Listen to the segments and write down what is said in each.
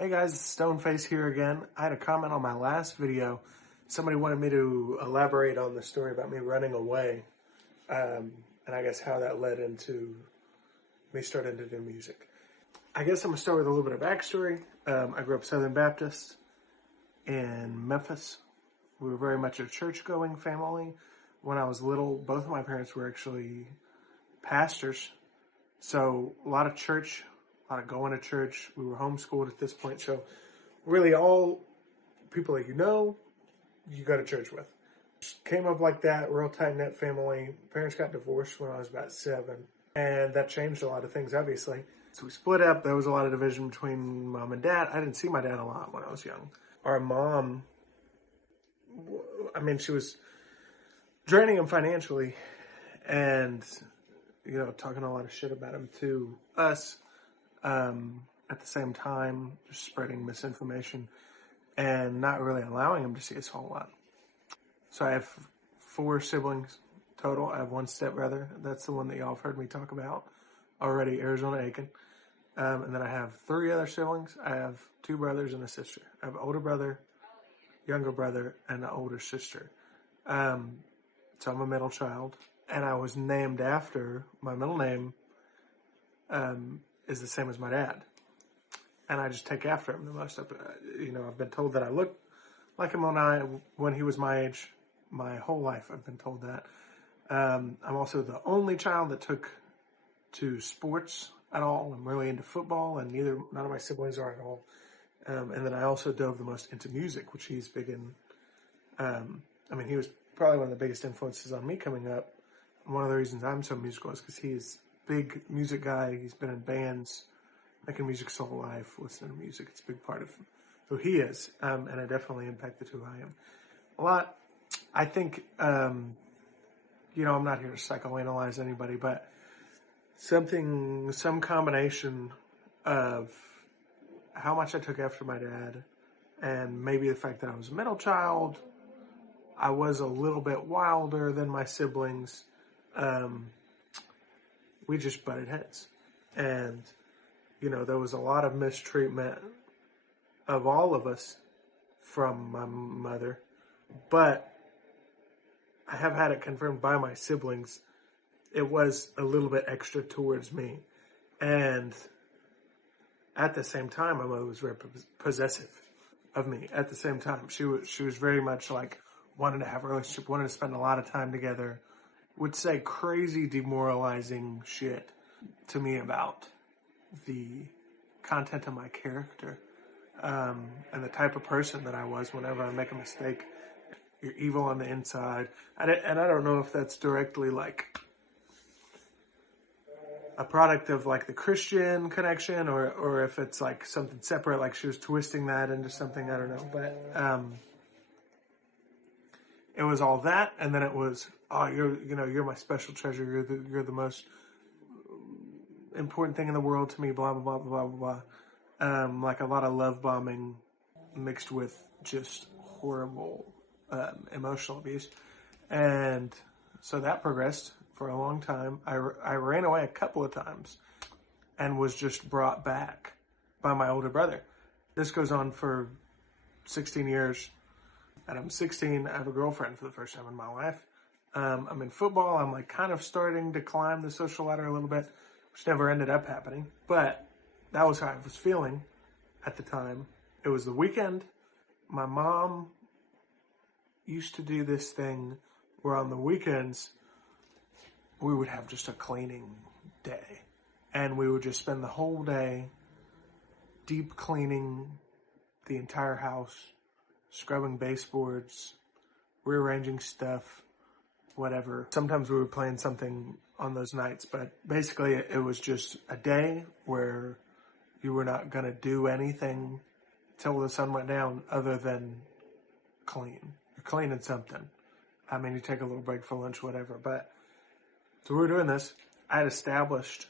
Hey guys, it's Stoneface here again. I had a comment on my last video. Somebody wanted me to elaborate on the story about me running away, and I guess how that led into me starting to do music. I guess I'm going to start with a little bit of backstory. I grew up Southern Baptist in Memphis. We were very much a church-going family. When I was little, both of my parents were actually pastors. So a lot of church, a lot of going to church. We were homeschooled at this point. So really all people that you go to church with. Came up like that, real tight-knit family. Parents got divorced when I was about 7. And that changed a lot of things, obviously. So we split up. There was a lot of division between mom and dad. I didn't see my dad a lot when I was young. Our mom, she was draining him financially and, talking a lot of shit about him to us. At the same time, just spreading misinformation and not really allowing him to see his whole lot. So I have 4 siblings total. I have 1 stepbrother. That's the one that y'all have heard me talk about already, Arizona Aiken. And then I have 3 other siblings. I have 2 brothers and a sister. I have an older brother, younger brother, and an older sister. So I'm a middle child. And I was named after, my middle name is the same as my dad. And I just take after him the most. I've been told that I look like him when he was my age. My whole life I've been told that. I'm also the only child that took to sports at all. I'm really into football, and none of my siblings are at all. And then I also dove the most into music, which he's big in. He was probably one of the biggest influences on me coming up. And one of the reasons I'm so musical is because he's a big music guy. He's been in bands, making music his whole life, listening to music. It's a big part of who he is, and it definitely impacted who I am a lot. I think, I'm not here to psychoanalyze anybody, but some combination of how much I took after my dad and maybe the fact that I was a middle child. I was a little bit wilder than my siblings. We just butted heads. And, there was a lot of mistreatment of all of us from my mother. But I have had it confirmed by my siblings. It was a little bit extra towards me. And at the same time, my mother was very possessive of me. At the same time, she was very much like wanted to have a relationship, wanted to spend a lot of time together, would say crazy demoralizing shit to me about the content of my character, and the type of person that I was whenever I make a mistake. You're evil on the inside. And I don't know if that's directly like a product of like the Christian connection or if it's like something separate, like she was twisting that into something, I don't know. But it was all that, and then it was, you're my special treasure. You're the most important thing in the world to me, blah, blah, blah, blah, blah, blah. Like a lot of love bombing mixed with just horrible emotional abuse. And so that progressed for a long time. I ran away a couple of times and was just brought back by my older brother. This goes on for 16 years. And I'm 16. I have a girlfriend for the first time in my life. I'm in football. I'm like kind of starting to climb the social ladder a little bit, which never ended up happening. But that was how I was feeling at the time. It was the weekend. My mom used to do this thing where on the weekends we would have just a cleaning day. And we would just spend the whole day deep cleaning the entire house, scrubbing baseboards, rearranging stuff, whatever. Sometimes we were playing something on those nights, but basically it was just a day where you were not going to do anything till the sun went down other than clean. You're cleaning something. You take a little break for lunch, whatever. But so we were doing this. I had established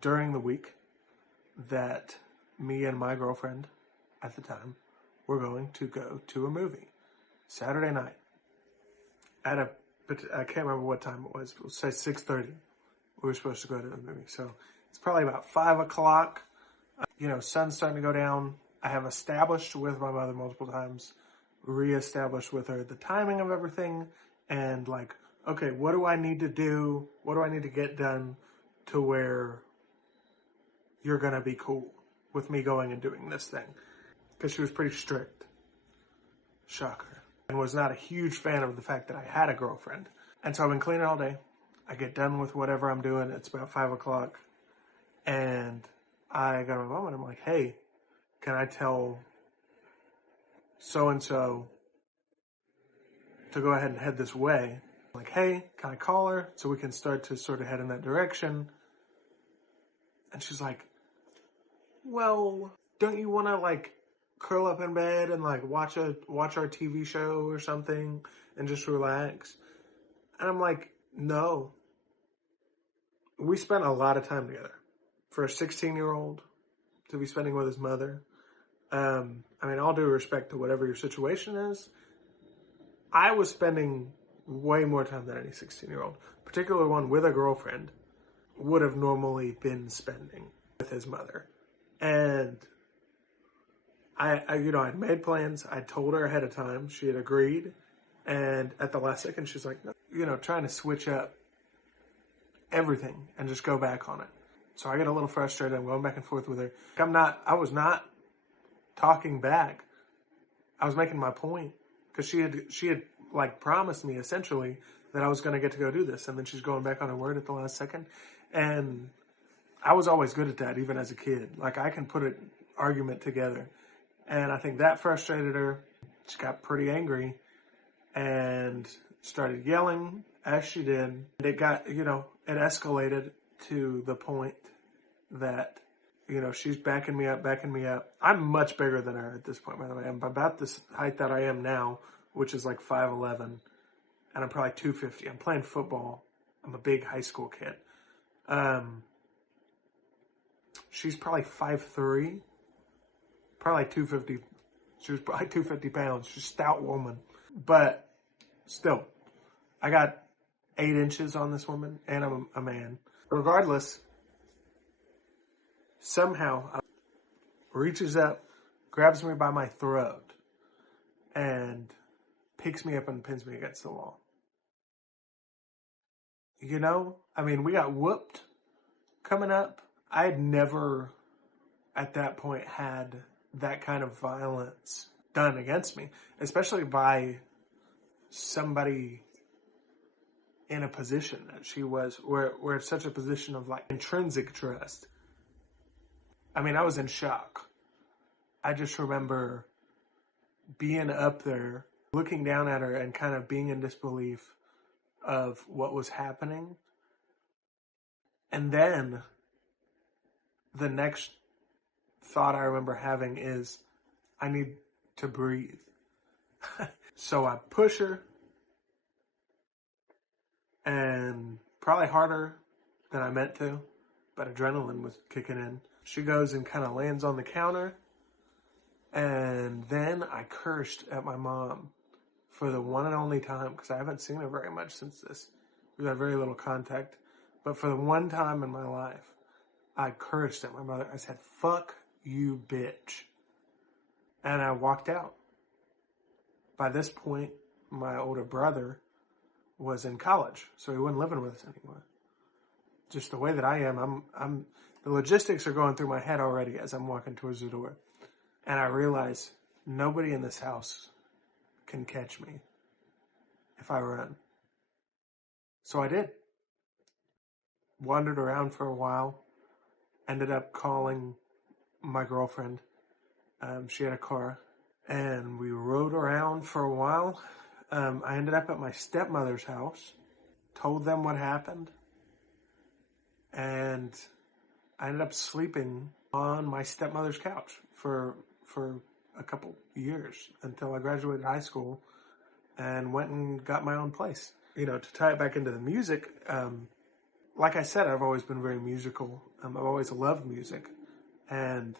during the week that me and my girlfriend at the time were going to go to a movie Saturday night I can't remember what time it was. We'll say 6:30. We were supposed to go to the movie. So it's probably about 5 o'clock. sun's starting to go down. I have established with my mother multiple times, reestablished with her the timing of everything, and like, okay, what do I need to do? What do I need to get done to where you're going to be cool with me going and doing this thing? Because she was pretty strict. Shocker. And was not a huge fan of the fact that I had a girlfriend. And so I've been cleaning all day. I get done with whatever I'm doing. It's about 5 o'clock. And I go to my mom and I'm like, hey, can I tell so-and-so to go ahead and head this way? I'm like, hey, can I call her so we can start to sort of head in that direction? And she's like, well, don't you want to like curl up in bed and like watch our TV show or something and just relax? And I'm like, no. We spent a lot of time together. For a 16-year-old to be spending with his mother. I mean, all due respect to whatever your situation is, I was spending way more time than any 16-year-old, particularly one with a girlfriend, would have normally been spending with his mother. And I'd made plans. I told her ahead of time. She had agreed. And at the last second, she's like, trying to switch up everything and just go back on it. So I get a little frustrated. I'm going back and forth with her. I was not talking back. I was making my point because she had like promised me essentially that I was going to get to go do this. And then she's going back on her word at the last second. And I was always good at that, even as a kid. Like I can put an argument together. And I think that frustrated her. She got pretty angry and started yelling as she did. It got, it escalated to the point that, she's backing me up. I'm much bigger than her at this point, by the way. I'm about this height that I am now, which is like 5'11", and I'm probably 250. I'm playing football. I'm a big high school kid. She's probably 5'3", probably 250. She was probably 250 pounds. She's a stout woman. But still, I got 8 inches on this woman, and I'm a man. Regardless, somehow reaches up, grabs me by my throat, and picks me up and pins me against the wall. We got whooped coming up. I had never, at that point, had that kind of violence done against me, especially by somebody in a position that she was, where it's such a position of like intrinsic trust. I was in shock. I just remember being up there, looking down at her and kind of being in disbelief of what was happening. And then the next thought I remember having is, I need to breathe. So I push her, and probably harder than I meant to, but adrenaline was kicking in. She goes and kind of lands on the counter, and then I cursed at my mom for the one and only time, because I haven't seen her very much since this. We've had very little contact, but for the one time in my life, I cursed at my mother. I said, "Fuck you, bitch." And I walked out. By this point, my older brother was in college, so he wasn't living with us anymore. Just the way that I am, the logistics are going through my head already as I'm walking towards the door. And I realize nobody in this house can catch me if I run. So I did. Wandered around for a while. Ended up calling my girlfriend. She had a car. And we rode around for a while. I ended up at my stepmother's house. Told them what happened. And I ended up sleeping on my stepmother's couch for a couple years until I graduated high school and went and got my own place. To tie it back into the music, like I said, I've always been very musical. I've always loved music. And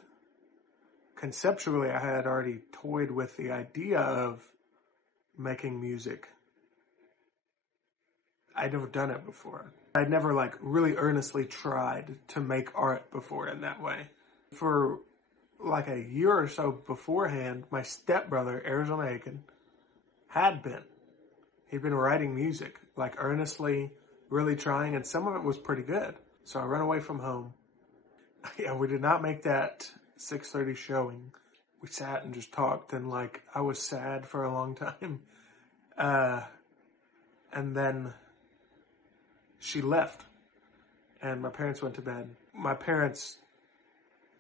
conceptually, I had already toyed with the idea of making music. I'd never done it before. I'd never really earnestly tried to make art before in that way. For like a year or so beforehand, my stepbrother, Arizona Aiken, had been. He'd been writing music, like earnestly, really trying, and some of it was pretty good. So I ran away from home. Yeah, we did not make that 6:30 showing. We sat and just talked, and like I was sad for a long time. And then she left, and my parents went to bed. My parents,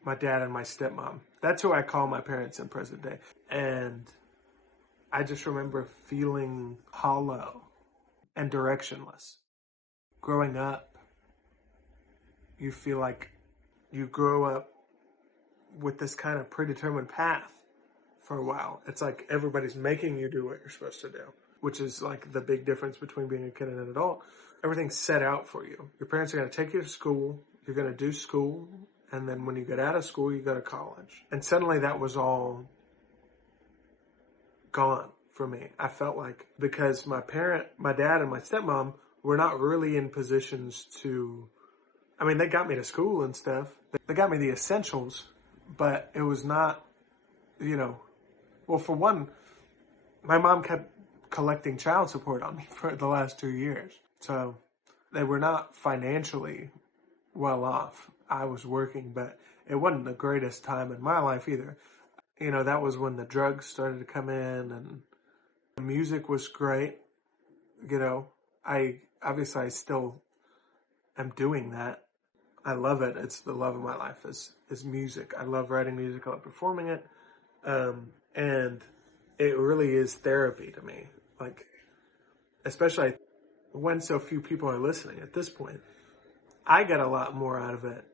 my dad and my stepmom, that's who I call my parents in present day. And I just remember feeling hollow and directionless. Growing up, you feel like you grow up with this kind of predetermined path for a while. It's like everybody's making you do what you're supposed to do, which is like the big difference between being a kid and an adult. Everything's set out for you. Your parents are going to take you to school. You're going to do school. And then when you get out of school, you go to college. And suddenly that was all gone for me. I felt like because my dad and my stepmom were not really in positions to, I mean, they got me to school and stuff. They got me the essentials, but it was not, well, for one, my mom kept collecting child support on me for the last 2 years. So they were not financially well off. I was working, but it wasn't the greatest time in my life either. That was when the drugs started to come in, and the music was great. I still am doing that. I love it. It's the love of my life is music. I love writing music. I love performing it. And it really is therapy to me. Like, especially when so few people are listening at this point, I get a lot more out of it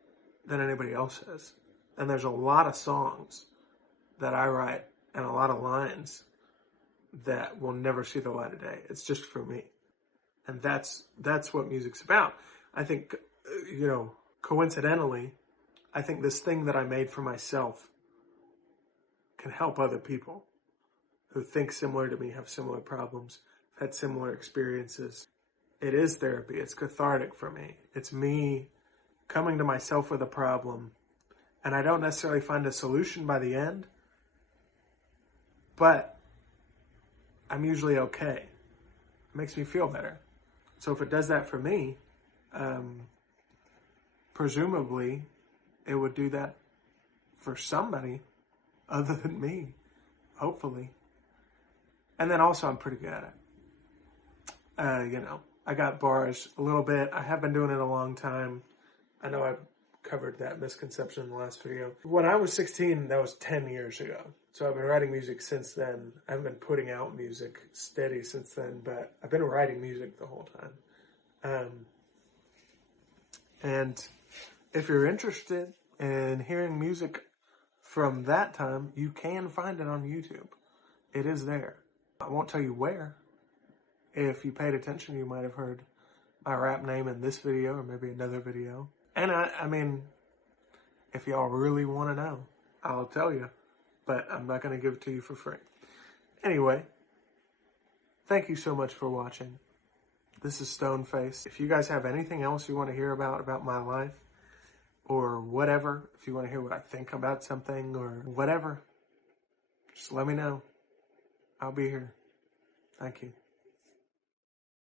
than anybody else has. And there's a lot of songs that I write and a lot of lines that will never see the light of day. It's just for me. And that's what music's about. I think, coincidentally, I think this thing that I made for myself can help other people who think similar to me, have similar problems, had similar experiences. It is therapy. It's cathartic for me. It's me coming to myself with a problem, and I don't necessarily find a solution by the end, but I'm usually okay. It makes me feel better. So if it does that for me, presumably it would do that for somebody other than me, hopefully. And then also I'm pretty good at it. I got bars a little bit. I have been doing it a long time. I know I've covered that misconception in the last video. When I was 16, that was 10 years ago. So I've been writing music since then. I haven't been putting out music steady since then, but I've been writing music the whole time. And if you're interested in hearing music from that time, you can find it on YouTube. It is there. I won't tell you where. If you paid attention, you might have heard my rap name in this video or maybe another video. And I mean, if y'all really want to know, I'll tell you, but I'm not going to give it to you for free. Anyway, thank you so much for watching. This is Stoneface. If you guys have anything else you want to hear about my life or whatever, if you want to hear what I think about something or whatever, just let me know. I'll be here. Thank you.